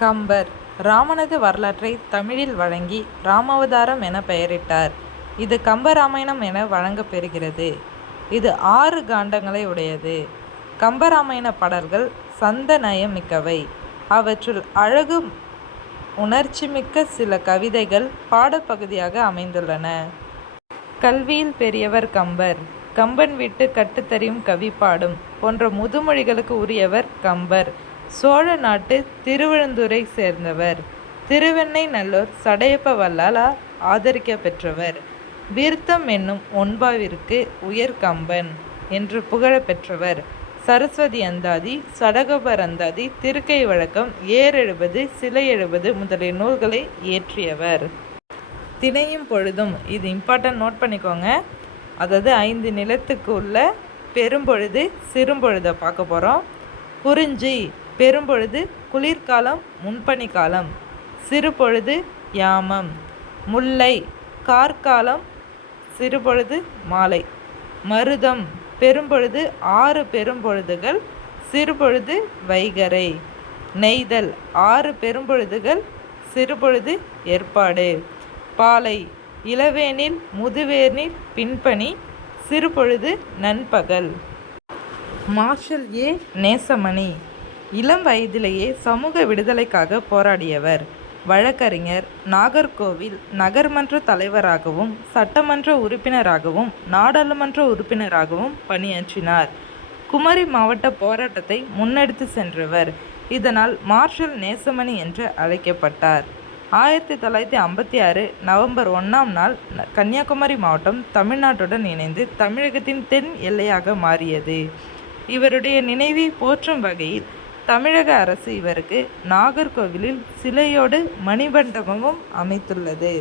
கம்பர் ராமனது வரலாற்றை தமிழில் வழங்கி ராமாவதாரம் என பெயரிட்டார். இது கம்பராமாயணம் என வழங்கப்பெறுகிறது இது ஆறு காண்டங்களை உடையது. கம்பராமாயண பாடல்கள் சந்த நயம் மிக்கவை. அவற்றுள் அழகு உணர்ச்சிமிக்க சில கவிதைகள் பாடப்பகுதியாக அமைந்துள்ளன. கல்வியில் பெரியவர் கம்பர். கம்பன் விட்டு கட்டுத்தறியும் கவி பாடும் போன்ற முதுமொழிகளுக்கு உரியவர் கம்பர். சோழ நாட்டு திருவிழுந்துறைச் சேர்ந்தவர். திருவெண்ணெய்நல்லூர் சடையப்ப வள்ளலார் ஆதரிக்கப் பெற்றவர். வீர்த்தம் என்னும் ஒன்பாவிற்கு உயர் கம்பன் என்று புகழ பெற்றவர். சரஸ்வதி அந்தாதி, சடகோபர் அந்தாதி, திருக்கை வழக்கம், ஏர் எழுபது, சிலை எழுபது முதலிய நூல்களை இயற்றியவர். திணையும் பொழுதும் இது இம்பார்ட்டன்ட் நோட் பண்ணிக்கோங்க. அதாவது ஐந்து நிலத்துக்கு உள்ள பெரும்பொழுது சிறும்பொழுதை பார்க்க போகிறோம். குறிஞ்சி பெரும்பொழுது குளிர்காலம் முன்பனிக்காலம். சிறுபொழுது யாமம். முல்லை கார்காலம் சிறுபொழுது மாலை. மருதம் பெரும்பொழுது ஆறு பெரும்பொழுதுகள் சிறுபொழுது வைகறை. நெய்தல் ஆறு பெரும்பொழுதுகள் சிறுபொழுது ஏற்பாடு. பாலை இளவேனில் முதுவேனில் பின்பணி சிறுபொழுது நண்பகல். மார்ஷல் ஏ. நேசமணி இளம் வயதிலேயே சமூக விடுதலைக்காக போராடியவர். வழக்கறிஞர். நாகர்கோவில் நகர்மன்ற தலைவராகவும் சட்டமன்ற உறுப்பினராகவும் நாடாளுமன்ற உறுப்பினராகவும் பணியாற்றினார். குமரி மாவட்ட போராட்டத்தை முன்னெடுத்து சென்றவர். இதனால் மார்ஷல் நேசமணி என்று அழைக்கப்பட்டார். ஆயிரத்தி தொள்ளாயிரத்தி ஐம்பத்தி ஆறு நவம்பர் ஒன்றாம் நாள் கன்னியாகுமரி மாவட்டம் தமிழ்நாட்டுடன் இணைந்து தமிழகத்தின் தென் எல்லையாக மாறியது. இவருடைய நினைவை போற்றும் வகையில் தமிழக அரசு இவருக்கு நாகர்கோவிலில் சிலையோடு மணிமண்டபமும் அமைத்துள்ளது.